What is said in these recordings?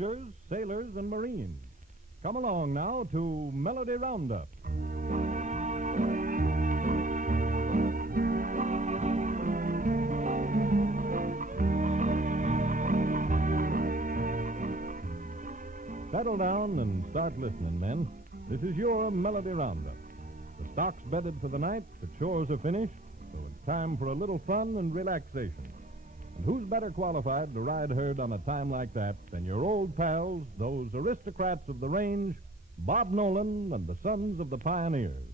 soldiers, sailors, and Marines. Come along now to Melody Roundup. Settle down and start listening, men. This is your Melody Roundup. The stock's bedded for the night, the chores are finished, so it's time for a little fun and relaxation. And who's better qualified to ride herd on a time like that than your old pals, those aristocrats of the range, Bob Nolan and the Sons of the Pioneers.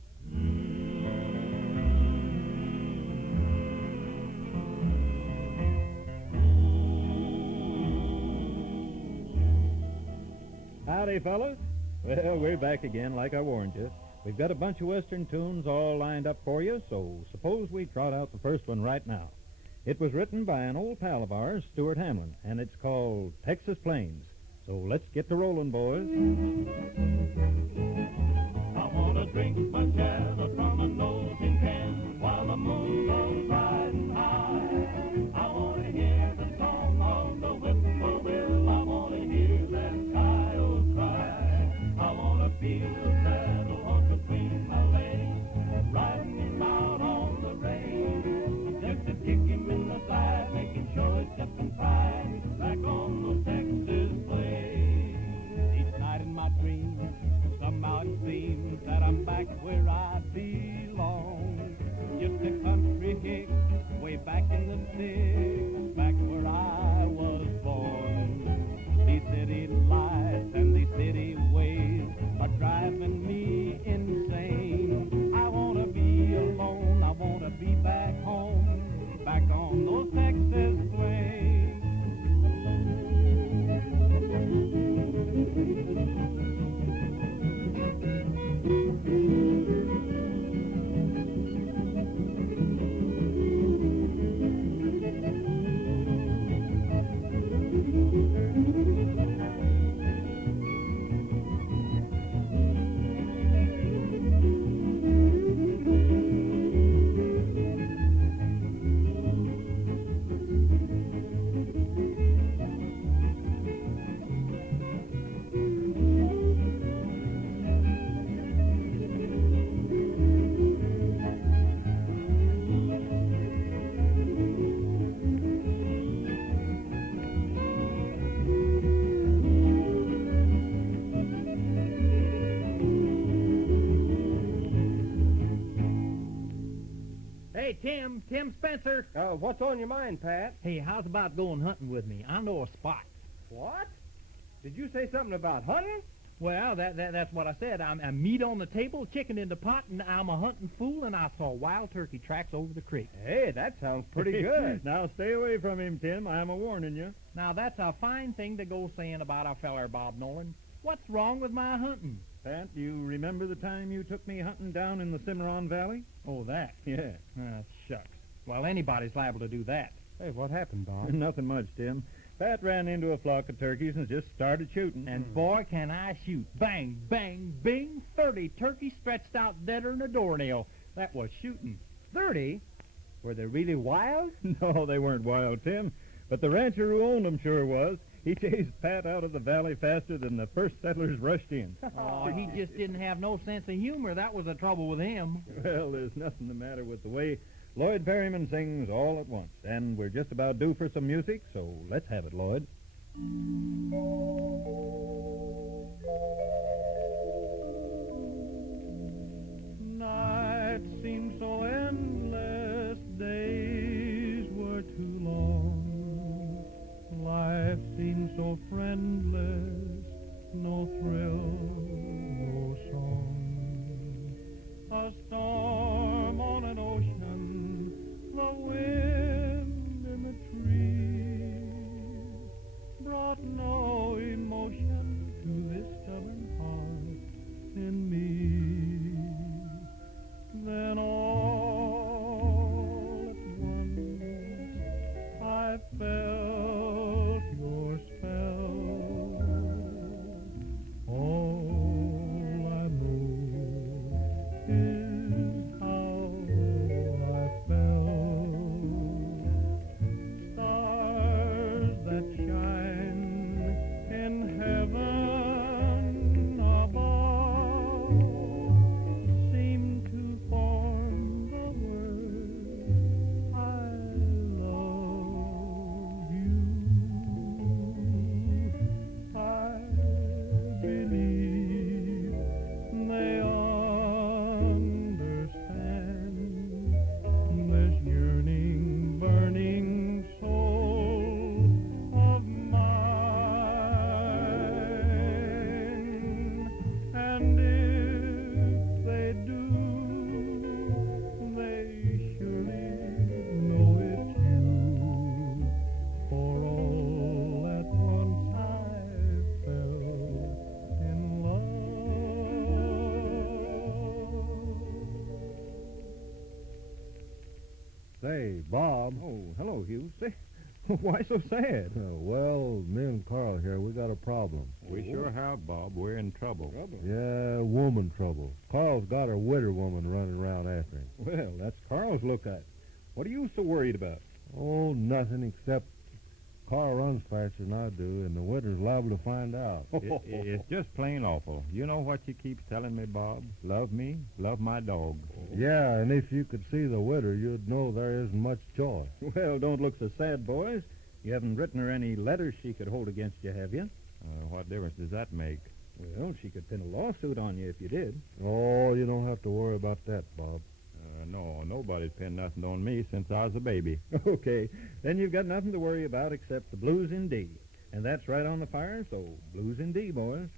Howdy, fellas. Well, we're back again like I warned you. We've got a bunch of Western tunes all lined up for you, so suppose we trot out the first one right now. It was written by an old pal of ours, Stuart Hamlin, and it's called Texas Plains. So let's get to rolling, boys. I want to drink my jazz from an old tin can while the moon goes riding high. I want to hear the song of the whippoorwill. I want to hear that coyote cry. I want to feel the saddle horse between my legs, riding him out on the range. Just to kick him in the side, making sure it's stepping pride back on those Texas plains. Each night in my dreams, somehow it seems that I'm back where I belong. Just a country hick, way back in the sticks, back where I was born. These city lights and these city ways are driving me insane. I want to be alone, I want to be back home, back on those Texas plains. Hey, Tim Spencer. What's on your mind, Pat? Hey, how's about going hunting with me? I know a spot. What? Did you say something about hunting? Well, that's what I said. I'm meat on the table, chicken in the pot, and I'm a hunting fool, and I saw wild turkey tracks over the creek. Hey, that sounds pretty good. Now stay away from him, Tim. I'm a-warning you. Now, that's a fine thing to go saying about our feller Bob Nolan. What's wrong with my hunting? Pat, do you remember the time you took me hunting down in the Cimarron Valley? Oh, that? Yeah. Shucks. Well, anybody's liable to do that. Hey, what happened, Bob? Nothing much, Tim. Pat ran into a flock of turkeys and just started shooting. And boy, can I shoot. Bang, bang, bing, 30 turkeys stretched out deader than a doornail. That was shooting. 30? Were they really wild? No, they weren't wild, Tim. But the rancher who owned them sure was. He chased Pat out of the valley faster than the first settlers rushed in. Oh, he just didn't have no sense of humor. That was the trouble with him. Well, there's nothing the matter with the way Lloyd Perryman sings all at once. And we're just about due for some music, so let's have it, Lloyd. Night seemed so endless, days were too long. Life seemed so friendless, no thrill, no song. A storm on an ocean, the wind in the trees brought no emotion to this stubborn heart in me. Then all at once I felt your spell. Oh, Hey, Bob. Oh, hello, Hugh. Say, why so sad? Well, me and Carl here, we got a problem. We sure have, Bob. We're in trouble. Yeah, woman trouble. Carl's got a widder woman running around after him. Well, that's Carl's lookout. What are you so worried about? Oh, nothing except Carl runs faster than I do, and the widder's liable to find out. It's just plain awful. You know what you keep telling me, Bob? Love me, love my dog. Yeah, and if you could see the widder, you'd know there isn't much choice. Well, don't look so sad, boys. You haven't written her any letters she could hold against you, have you? What difference does that make? Well, she could pin a lawsuit on you if you did. Oh, you don't have to worry about that, Bob. No, nobody's pinned nothing on me since I was a baby. Okay, then you've got nothing to worry about except the blues in D. And that's right on the fire, so blues in D, boys.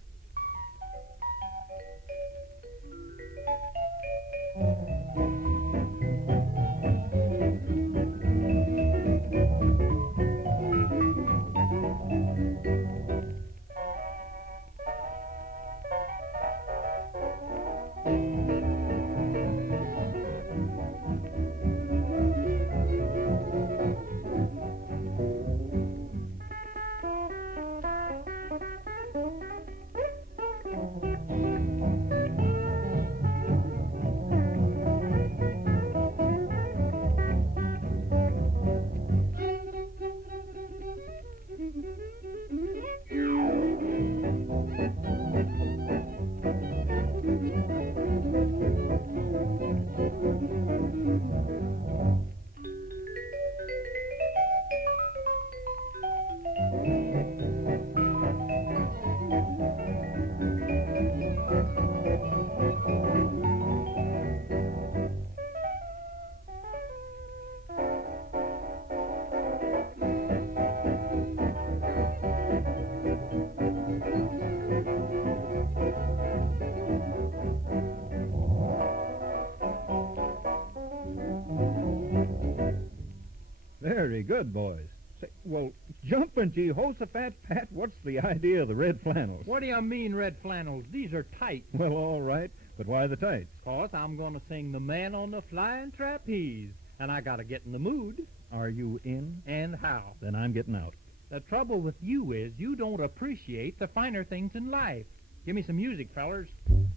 Very good, boys. Say, well, jumping Jehoshaphat, Pat, what's the idea of the red flannels? What do you mean, red flannels? These are tight. Well, all right, but why the tights? 'Cause I'm going to sing The Man on the Flying Trapeze, and I got to get in the mood. Are you in? And how? Then I'm getting out. The trouble with you is you don't appreciate the finer things in life. Give me some music, fellers.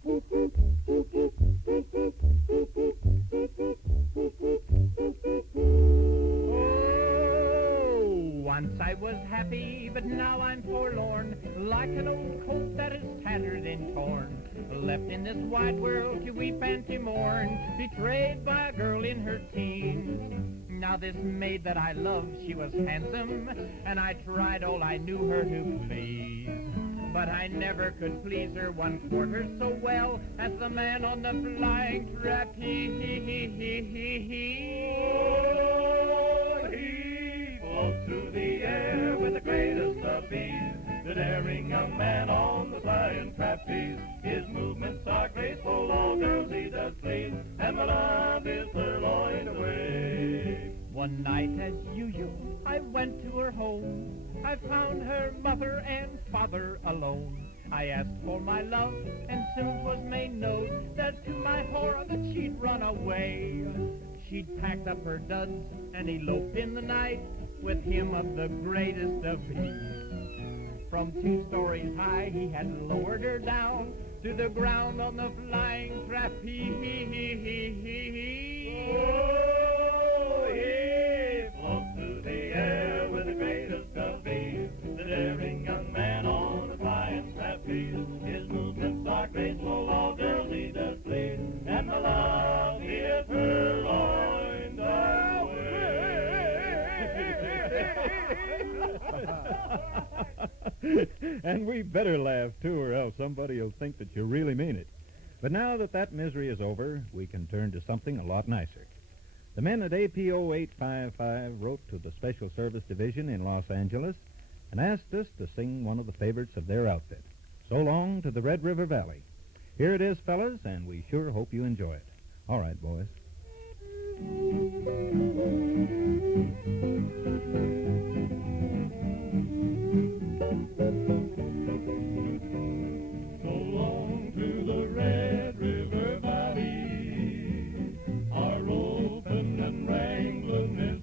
Oh, once I was happy, but now I'm forlorn, like an old coat that is tattered and torn, left in this wide world to weep and to mourn, betrayed by a girl in her teens. Now this maid that I loved, she was handsome, and I tried all I knew her to please. But I never could please her 1/4 so well as the man on the flying trapeze. Oh, he floats through the air with the greatest of ease. The daring young man on the flying trapeze. His movements are graceful, all girls he does please, and the love is purloined away. One night, as usual, I went to her home. I found her mother and father alone. I asked for my love, and soon 'twas made known that to my horror that she'd run away. She'd packed up her duds and eloped in the night with him of the greatest of ease. From 2 stories high he had lowered her down to the ground on the flying trapeze. Oh, he floats through the air with the greatest of ease. The daring young man on the flying trapeze. His movements are graceful, all girls he does please, and the love he is purloined away. And we better laugh, too, or else somebody will think that you really mean it. But now that that misery is over, we can turn to something a lot nicer. The men at APO 855 wrote to the Special Service Division in Los Angeles and asked us to sing one of the favorites of their outfit, So Long to the Red River Valley. Here it is, fellas, and we sure hope you enjoy it. All right, boys. So long to the Red River Valley, our roping and wrangling is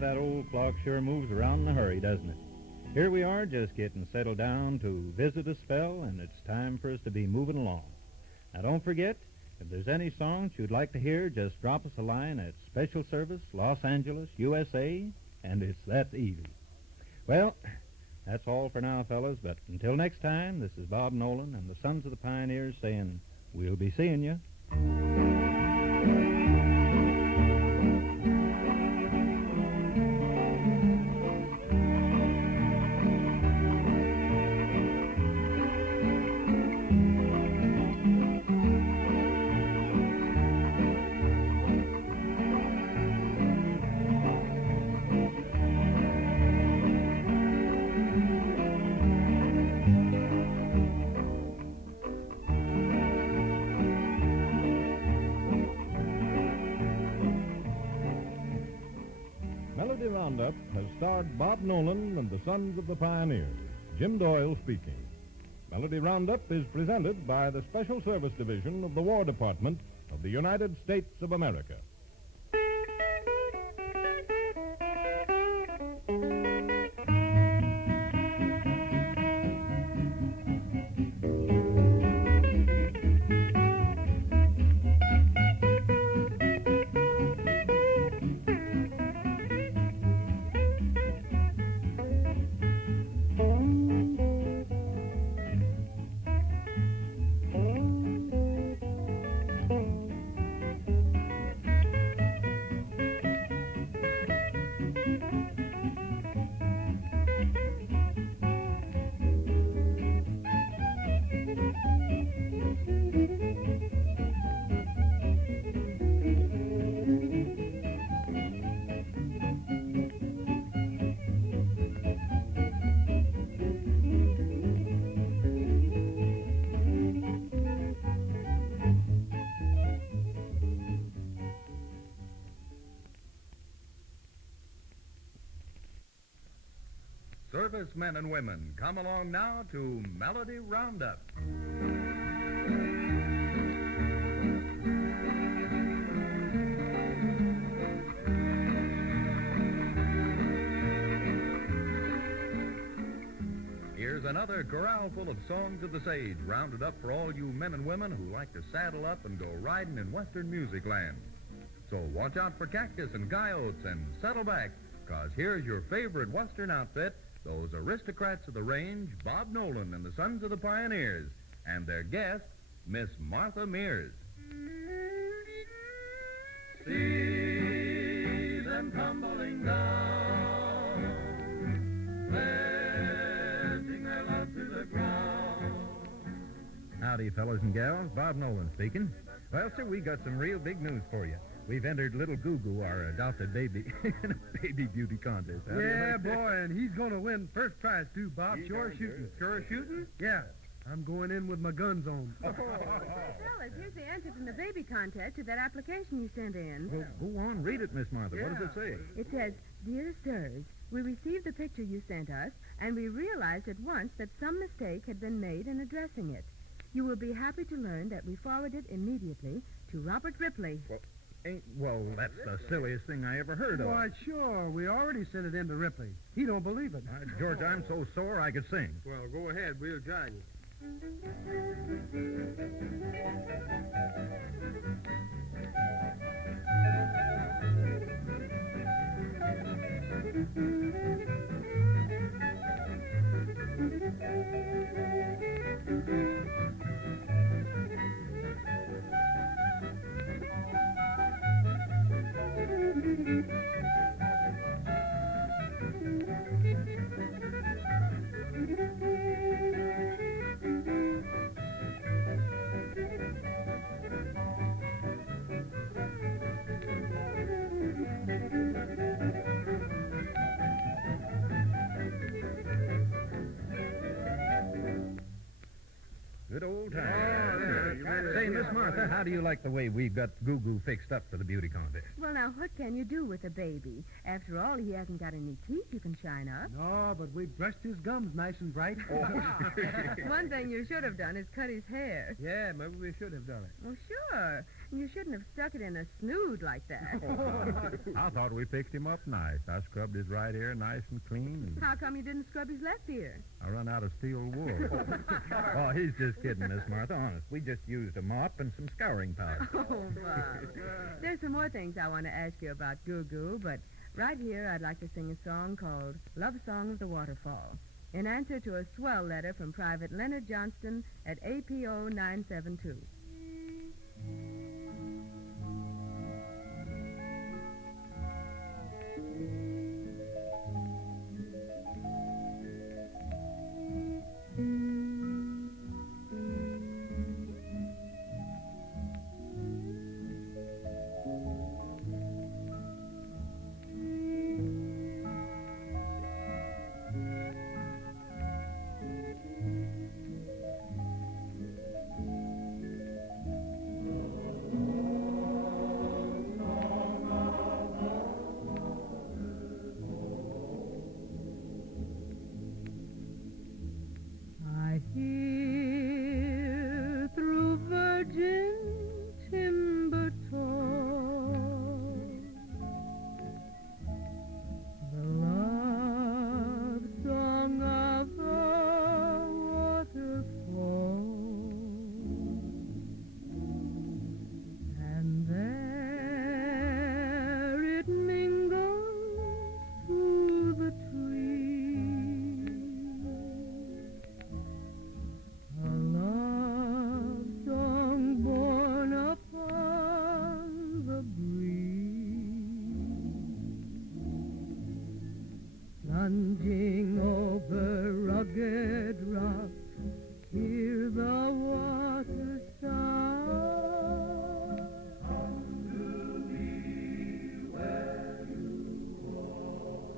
that old clock sure moves around in a hurry, doesn't it? Here we are, just getting settled down to visit a spell, and it's time for us to be moving along. Now, don't forget, if there's any songs you'd like to hear, just drop us a line at Special Service, Los Angeles, USA, and it's that easy. Well, that's all for now, fellas, but until next time, this is Bob Nolan and the Sons of the Pioneers saying, we'll be seeing you. Melody Roundup has starred Bob Nolan and the Sons of the Pioneers. Jim Doyle speaking. Melody Roundup is presented by the Special Service Division of the War Department of the United States of America. Servicemen and women, come along now to Melody Roundup. Here's another corral full of songs of the sage, rounded up for all you men and women who like to saddle up and go riding in western music land. So watch out for cactus and coyotes and settle back, 'cause here's your favorite western outfit, those aristocrats of the range, Bob Nolan and the Sons of the Pioneers, and their guest, Miss Martha Mears. See them tumbling down, pledging their love to the ground. Howdy, fellas and gals. Bob Nolan speaking. Well, sir, we got some real big news for you. We've entered Little Goo-Goo, our adopted baby, in a baby beauty contest. Yeah, boy, and he's going to win first prize, too, Bob. Sure shooting. Sure shooting? Yeah, I'm going in with my guns on. Fellas, here's the answer from the baby contest to that application you sent in. Well, go on, read it, Miss Martha. What does it say? It says, Dear Sirs, we received the picture you sent us, and we realized at once that some mistake had been made in addressing it. You will be happy to learn that we forwarded immediately to Robert Ripley. Well, that's the silliest thing I ever heard of. Why, sure, we already sent it in to Ripley. He don't believe it. George, I'm so sore I could sing. Well, go ahead. We'll join you. How do you like the way we've got Goo Goo fixed up for the beauty contest? Well, now, what can you do with a baby? After all, he hasn't got any teeth you can shine up. No, but we brushed his gums nice and bright. One thing you should have done is cut his hair. Yeah, maybe we should have done it. Well, sure. You shouldn't have stuck it in a snood like that. I thought we fixed him up nice. I scrubbed his right ear nice and clean. And How come you didn't scrub his left ear? I run out of steel wool. Oh, he's just kidding, Miss Martha. Honest, we just used a mop and some scouring powder. Oh, Bob. There's some more things I want to ask you about Goo Goo, but right here I'd like to sing a song called Love Song of the Waterfall, in answer to a swell letter from Private Leonard Johnston at APO 972. I hear through virgin timber tall the love song of a waterfall, and there it mingles through the trees. A love song born upon the breeze, plunging over rugged rocks, hear the water sound. Come to me where you are,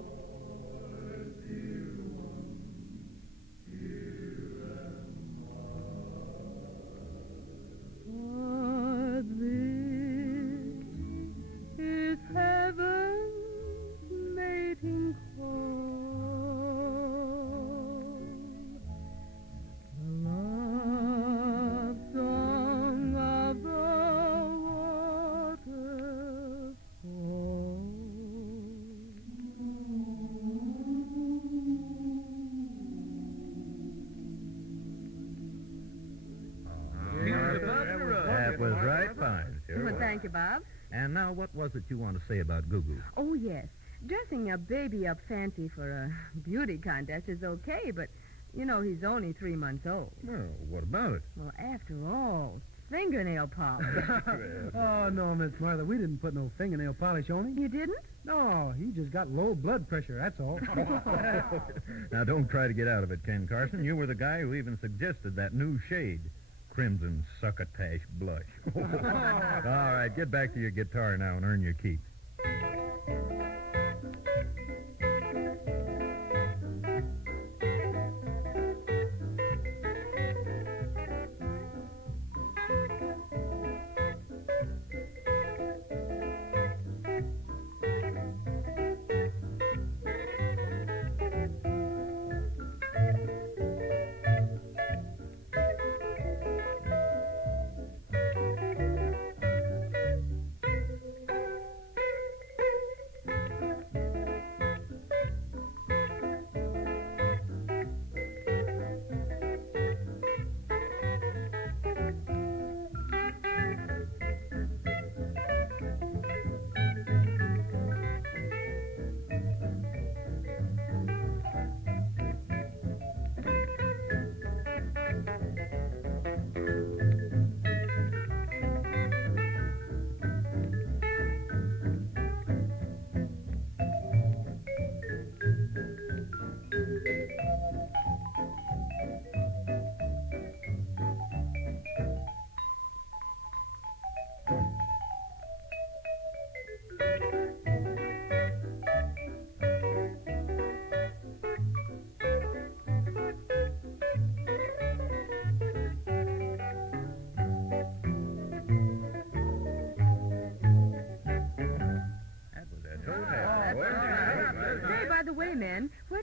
dear one, for this is heaven's mating call, the love song of the That was right fine, sure. Well, was. thank you, Bob. And now, what was it you want to say about Goo Goo? Oh, yes. Dressing a baby up fancy for a beauty contest is okay, but, you know, he's only 3 months old. Well, what about it? Well, after all, fingernail polish. Oh, no, Miss Martha, we didn't put no fingernail polish on him. You didn't? No, he just got low blood pressure, that's all. Now, don't try to get out of it, Ken Carson. You were the guy who even suggested that new shade, Crimson Succotash Blush. All right, get back to your guitar now and earn your keep.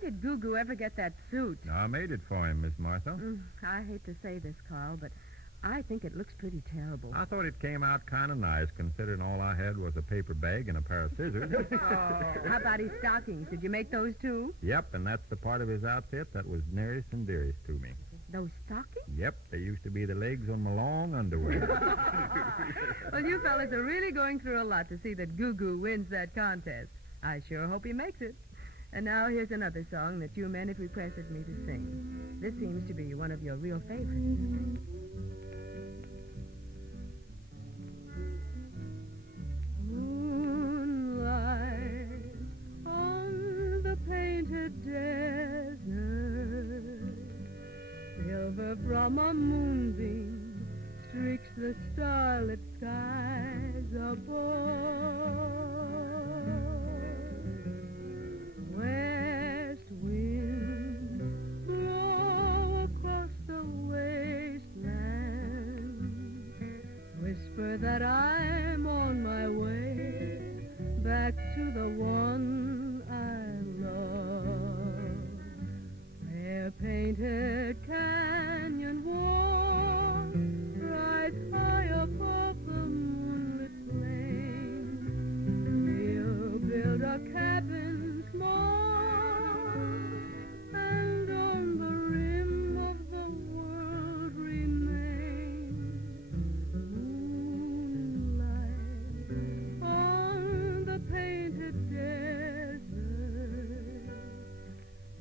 did Goo ever get that suit? I made it for him, Miss Martha. I hate to say this, Carl, but I think it looks pretty terrible. I thought it came out kind of nice, considering all I had was a paper bag and a pair of scissors. How about his stockings? Did you make those, too? Yep, and that's the part of his outfit that was nearest and dearest to me. Those stockings? Yep, they used to be the legs on my long underwear. Well, you fellas are really going through a lot to see that Goo wins that contest. I sure hope he makes it. And now here's another song that you men have requested me to sing. This seems to be one of your real favorites. Moonlight on the painted desert, silver from a moonbeam streaks the starlit skies above. West wind blow across the wasteland, whisper that I'm on my way back to the one I love. Their painted canyon walls rise high above the moonlit plain. We'll build a cabin small, and on the rim of the world remain. Moonlight on the painted desert,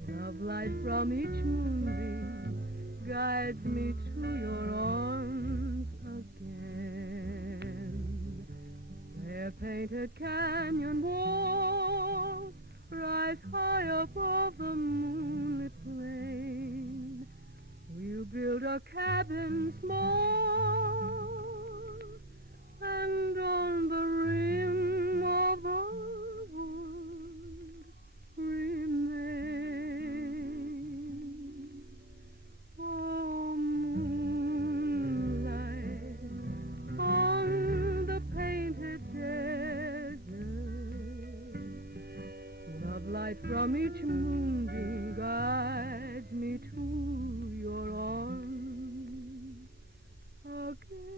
love light from each moonbeam guides me to your arms again. Their painted canyon walls rise high above the moonlit plain. We'll build a cabin small, and on the rim of the world remain. Oh, moonlight on the painted desert, love light from each moonbeam guides me to your arms again.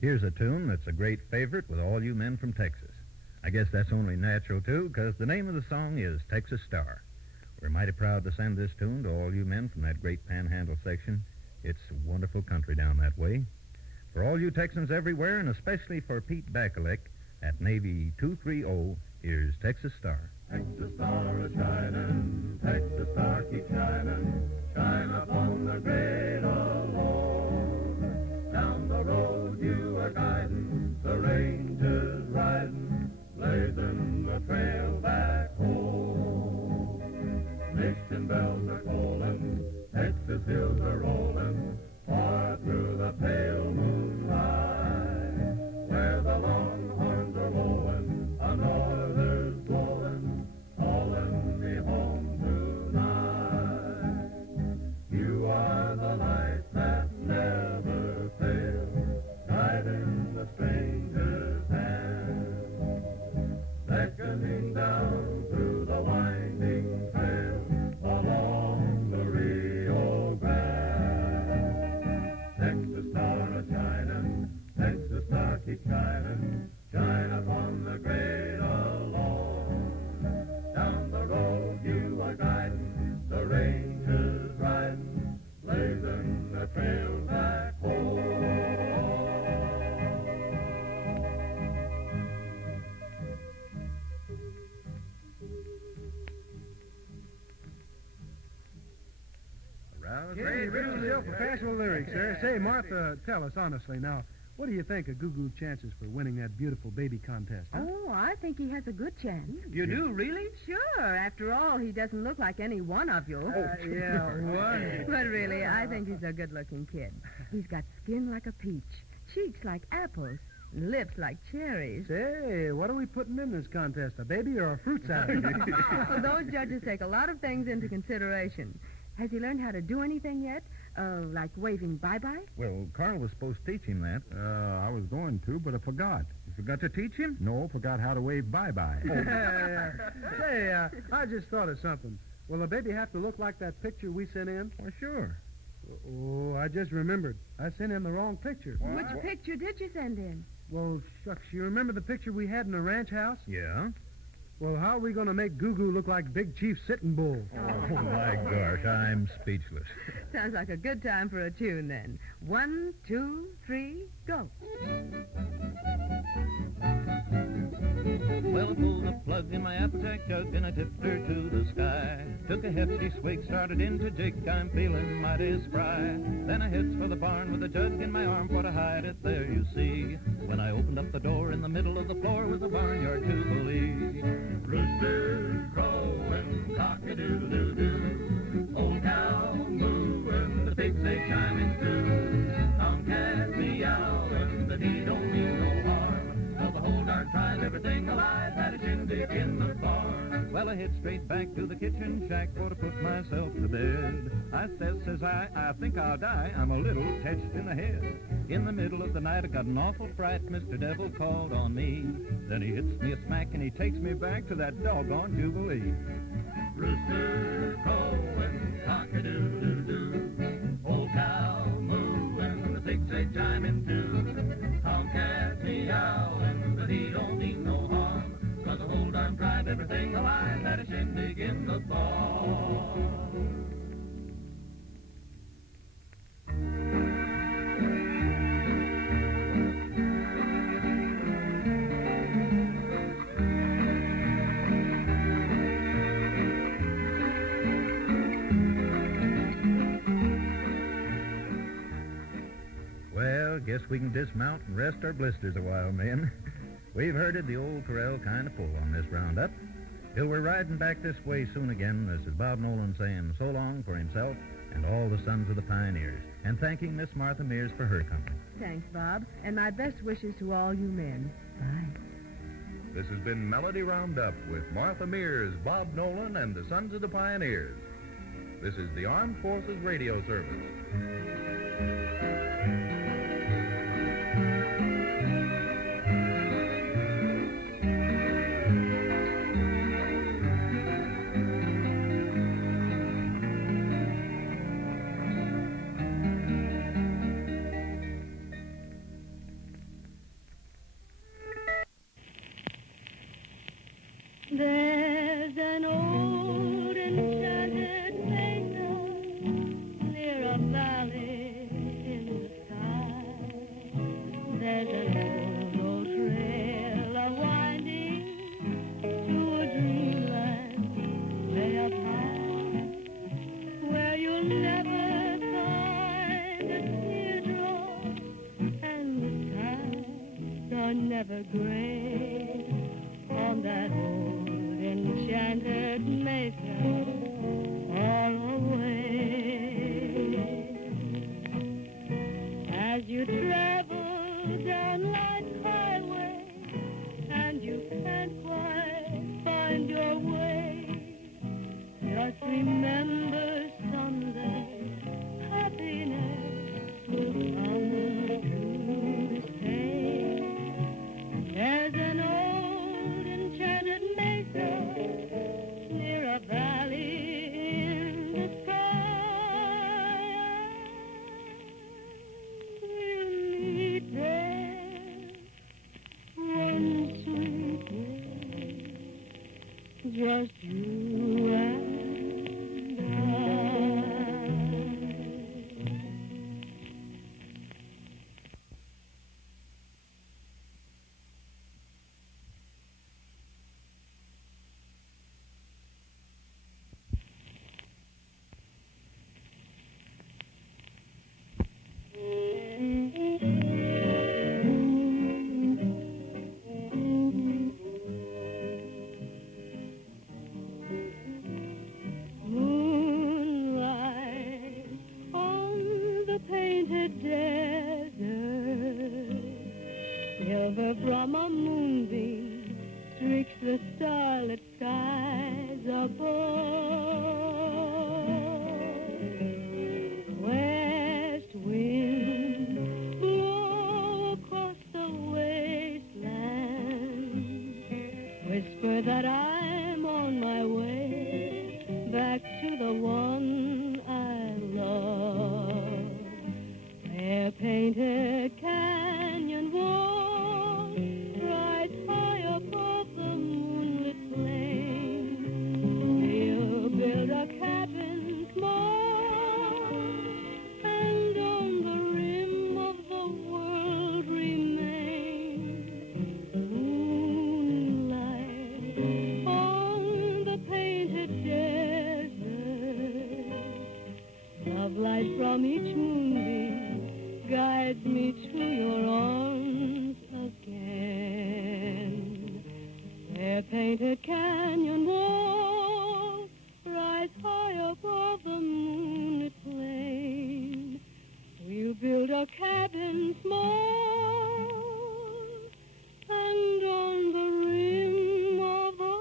Here's a tune that's a great favorite with all you men from Texas. I guess that's only natural, too, because the name of the song is Texas Star. We're mighty proud to send this tune to all you men from that great Panhandle section. It's a wonderful country down that way. For all you Texans everywhere, and especially for Pete Bakalek at Navy 230, here's Texas Star. Texas star is shining, Texas star keep shining, shine upon the great alone. Down the road you are guiding, the ranges riding, blazing the trail back home. Mission bells are calling, Texas hills are rolling, far through the pale moonlight, where the longhorns are lowing, a norther's blowing, calling me home tonight. You are the light that never fails, guiding the stranger's hand, beckoning down through the winding trail along the Rio Grande. Texas star a shining, Texas star keep shining, shine upon the great alone. Down the road you are guiding, the ranges riding, blazing the trail back home. Arouse Hey, really self-professional lyrics, sir. Say, Martha, tell us honestly now, what do you think of Goo chances for winning that beautiful baby contest? Huh? Oh, I think he has a good chance. You do, really? Sure. After all, he doesn't look like any one of you. Yeah, one. But really, I think he's a good-looking kid. He's got skin like a peach, cheeks like apples, and lips like cherries. Say, what are we putting in this contest, a baby or a fruit salad? Well, those judges take a lot of things into consideration. Has he learned how to do anything yet? Like waving bye-bye? Well, Carl was supposed to teach him that. I was going to, but I forgot. You forgot to teach him? No, forgot how to wave bye-bye. Say, I just thought of something. Will the baby have to look like that picture we sent in? Well, sure. Oh, I just remembered. I sent in the wrong picture. Which picture did you send in? Well, shucks, you remember the picture we had in the ranch house? Yeah? Well, how are we going to make Goo-Goo look like Big Chief Sitting Bull? Oh, my gosh, I'm speechless. Sounds like a good time for a tune, then. 1, 2, 3, go. Well, I pulled the plug in my applejack jug and I tipped her to the sky. Took a hefty swig, started into jig, I'm feeling mighty spry. Then I hits for the barn with a jug in my arm for to hide it there, you see. When I opened up the door, in the middle of the floor was a barnyard jubilee. Rooster crowing, cock-a-doodle-doo. Old cow mooing, the pigs they chiming too. Tomcat meowing, but he don't mean no harm. 'Cause the whole darn tribe, everything alive, had a shindig in the barn. Well, I hit straight back to the kitchen shack for to put myself to bed. I says I think I'll die. I'm a little touched in the head. In the middle of the night, I got an awful fright. Mr. Devil called on me. Then he hits me a smack and he takes me back to that doggone Jubilee. Rooster crowing, cock-a-doodle-doo. Old cow mooing, the pigs they chiming too. Tomcat meowing, but he don't mean no harm. 'Cause the whole darn tribe, everything alive, had a shindig in the barn. Well, guess we can dismount and rest our blisters a while, men. We've herded the old corral kind of full on this roundup. Till we're riding back this way soon again, this is Bob Nolan saying so long for himself and all the sons of the pioneers, and thanking Miss Martha Mears for her company. Thanks, Bob. And my best wishes to all you men. Bye. This has been Melody Roundup with Martha Mears, Bob Nolan, and the Sons of the Pioneers. This is the Armed Forces Radio Service. There's an old enchanted mesa near a valley in the sky. There's an old trail a-winding to a dreamland way up high, where you'll never find a teardrop, and the skies are never gray on that old enchanted mesa all away. As you travel down life's highway and you can't quite find your way, just remember someday happiness will come to stay. There's an old enchanted mesa near a valley in the sky. We'll meet there one sweet day, just you and I. Moonlight on the painted desert, silver from a moonbeam streaks the starlit skies above. Where from each moonbeam guides me to your arms again. Their painted canyon walls rise high above the moonlit plain. We'll build a cabin small, and on the rim of the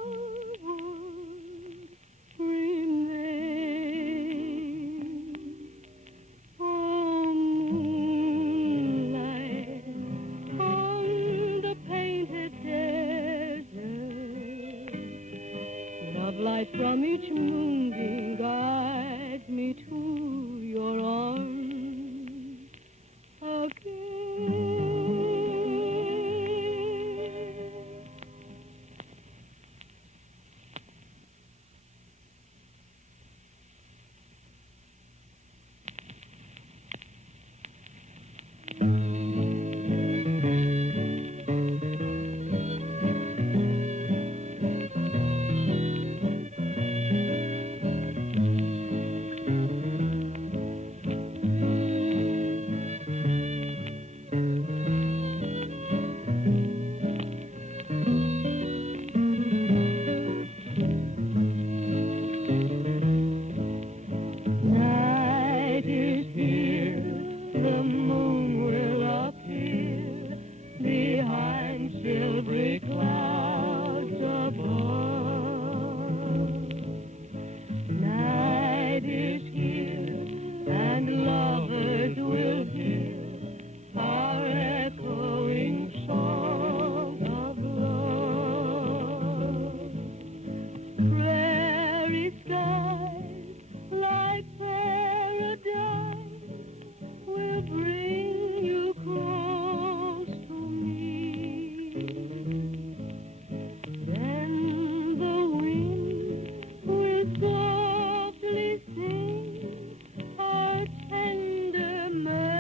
wood remain. Oh, moonlight on the painted desert, love light from each moonbeam guides me to your arms again. Night is here, the moon will appear behind silvery clouds above. Night is here, and lovers will hear our echoing song of love. Prairie skies like paradise will bring you close to me. Then the wind will softly sing our tender melody.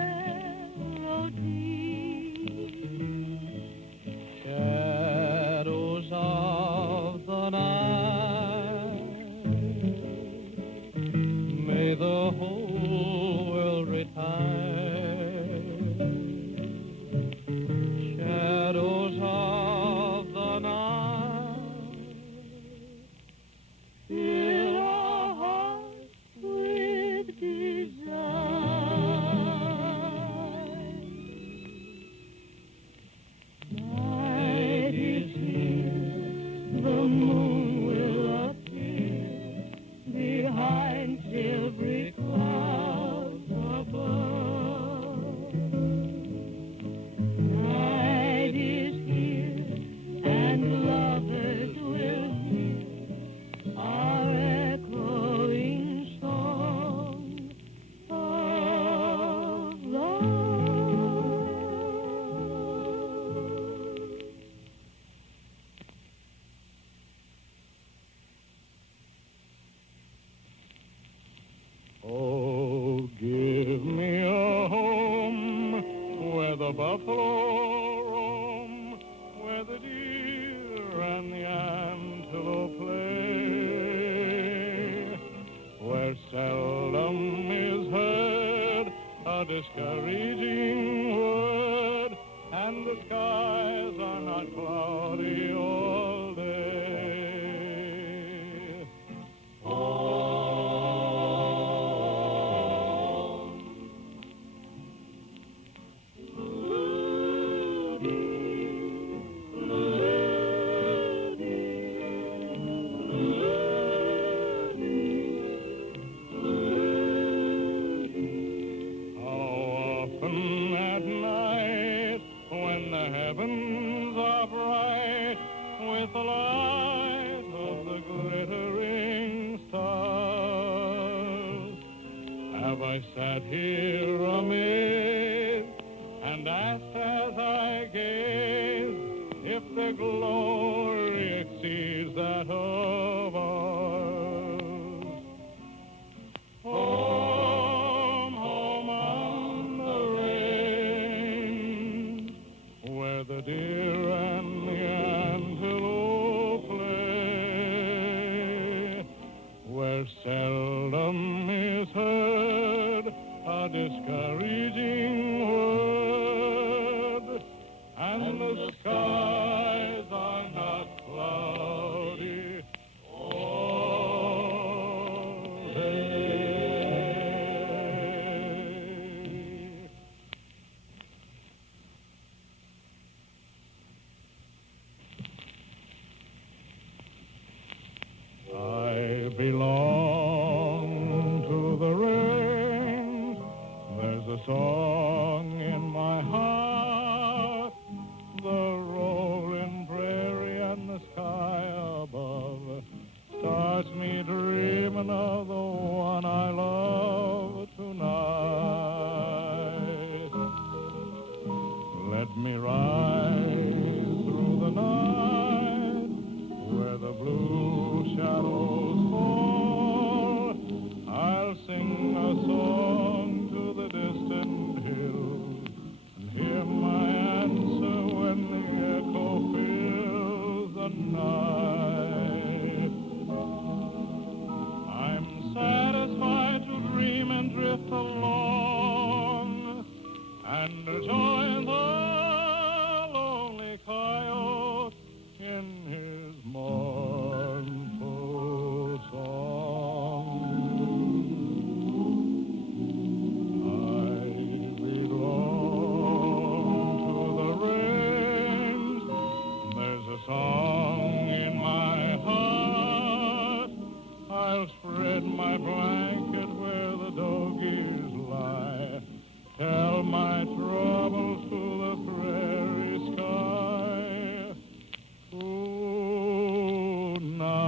Shadows of the night, may the whole world retire. Shadows of the night, fill our hearts with desire. Night is here, the moon will appear behind silvery clouds above. Night is here, and lovers will hear our echoing song of love. Oh, give me a home where the buffalo roam, where the deer and the antelope play, where seldom is heard a discouraging word, and the skies are not cloudy all day. Heavens are bright with the light of the glittering stars. Have I sat here amazed and asked as I gaze if the glory exceeds that of ours? Home, home on the range, where the deer and the antelope play, where seldom is heard a discouraging word, and the skies are not cloudy all day. I belong to the rain. There's a song in my heart. The rolling prairie and the sky above starts me dreaming of the one I love tonight. Let me ride through the night where the blue shadows fall. I'll sing a song to the distant hills and hear my answer when the echo fills the night. I'm satisfied to dream and drift along and join the lonely coyote in his mournful song. I belong to the range. There's a song in my heart. I'll spread my blanket where the doggies lie. Tell my troubles to the prairie sky. Good night.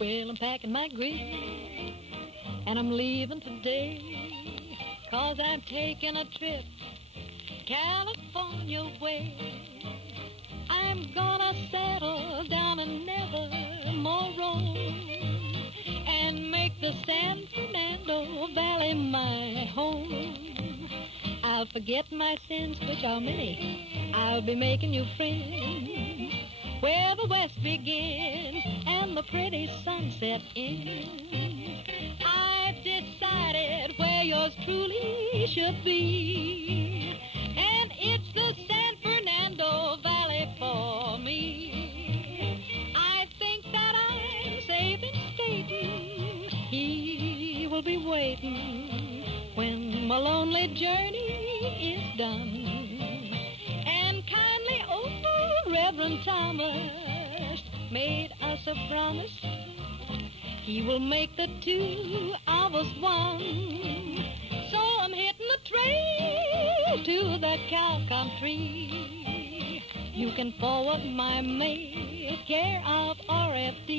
Well, I'm packing my grip, and I'm leaving today, 'cause I'm taking a trip California way. I'm gonna settle down and never more roam, and make the San Fernando Valley my home. I'll forget my sins, which are many. I'll be making new friends where the west begins and the pretty sunset ends. I've decided where yours truly should be, and it's the San Fernando Valley for me. I think that I'm safe in skating. He will be waiting when my lonely journey is done. And kindly old Reverend Thomas made us a promise. He will make the two of us one. So I'm hitting the trail to the cow country. You can forward my mail, care of RFD.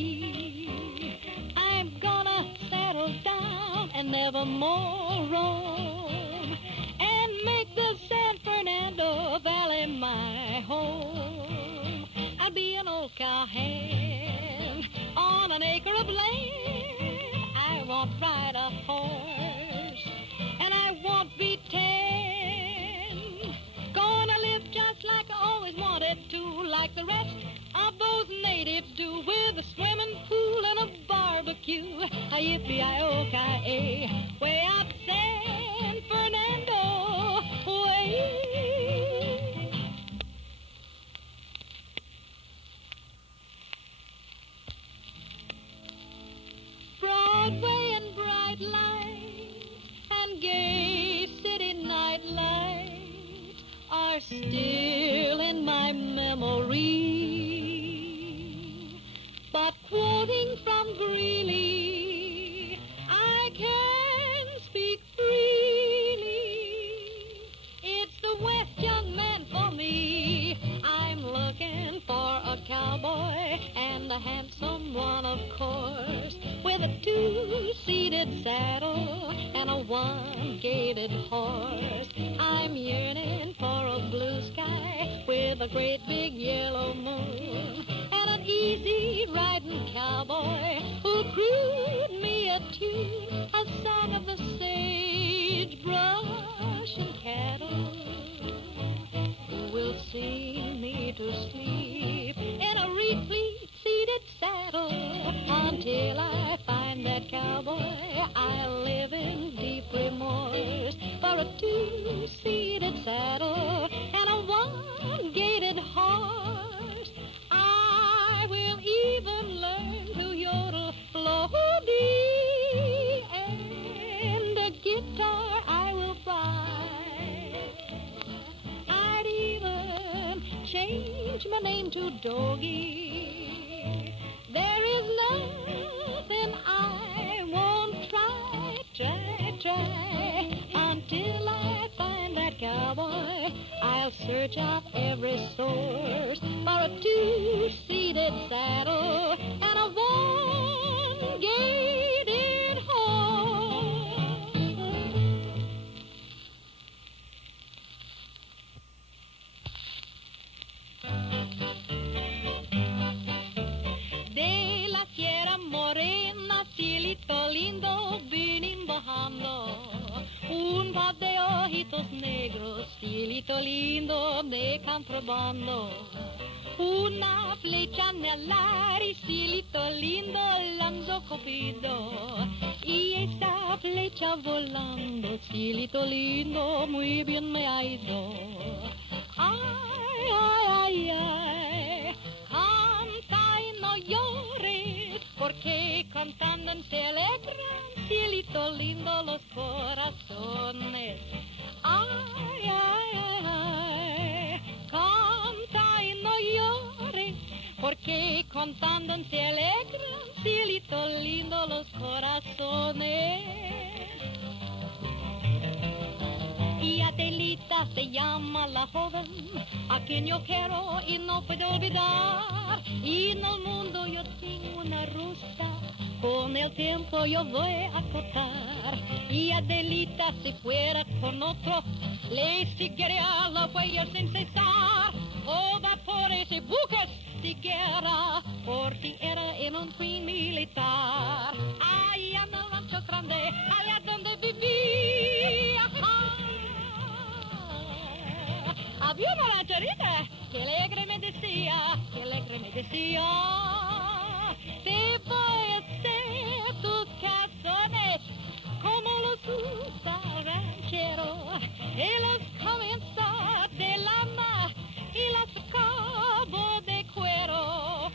I'm gonna settle down and never more roam, and make the San Fernando Valley my home. I'll be an old cowhand on an acre of land. I won't ride a horse, and I won't be tan. Gonna live just like I always wanted to, like the rest of those natives do, with a swimming pool and a barbecue. Yippee-I-O-Ki-A, way out San Fernando way. Broadway and bright lights and gay city night lights are still in my memory. But quoting from Greeley, I can speak freely. It's the West, young man, for me. I'm looking for a cowboy, and a handsome one, of course, with a two-seated saddle and a one-gated horse. I'm yearning for a blue sky with a great big yellow moon, and an easy-riding cowboy who'll croon me a tune, a song of the sagebrush. two-seated saddle and a one-gated horse. I will even learn to yodel flow-dee, and a guitar I will buy. I'd even change my name to Doggy. There is nothing I won't try until I find that cowboy. I'll search out every source for a two-seated saddle and a one-gated horse. De la Sierra Morena, cielito lindo, vienen bajando un par de ojitos negros, cielito lindo de contrabando. Una flecha en el aire, cielito lindo, lanzó Cupido. Y esa flecha volando, cielito lindo, muy bien me ha ido. Ay, ay, ay, ay, canta y no llores, porque cantando se alegran, cielito lindo, los corazones. Ay, ay, ay, canta y no llores, porque cantando se alegran, cielito lindo, los corazones. Y Adelita se llama la joven, a quien yo quiero y no puedo olvidar. Y en el mundo yo tengo una rusa, con el tiempo yo voy a cortar. Y Adelita si fuera con otro, le seguiría la huella sin cesar. O vapores y buques siquiera, por si era en un tren militar. Allá en el rancho grande, allá donde vivía. Había una rancherita que alegre me decía, te voy a hacer tus calzones como los usa el ranchero. Y los comenzó de lana y los acabó de cuero.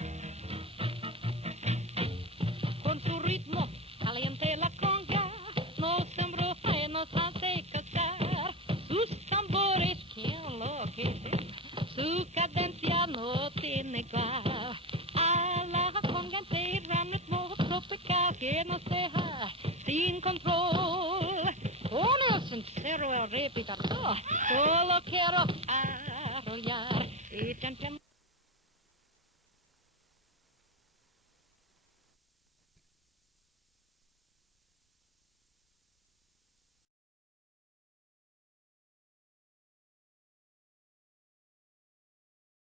Con su ritmo caliente la conga, nos embruja y nos hace casar. Sus tambores, ¿quién lo quiere? Su cadencia no tiene igual. A la conga se ran ritmo tropical que nos deja sin control. Con el sincero el repicador, solo quiero arrollar y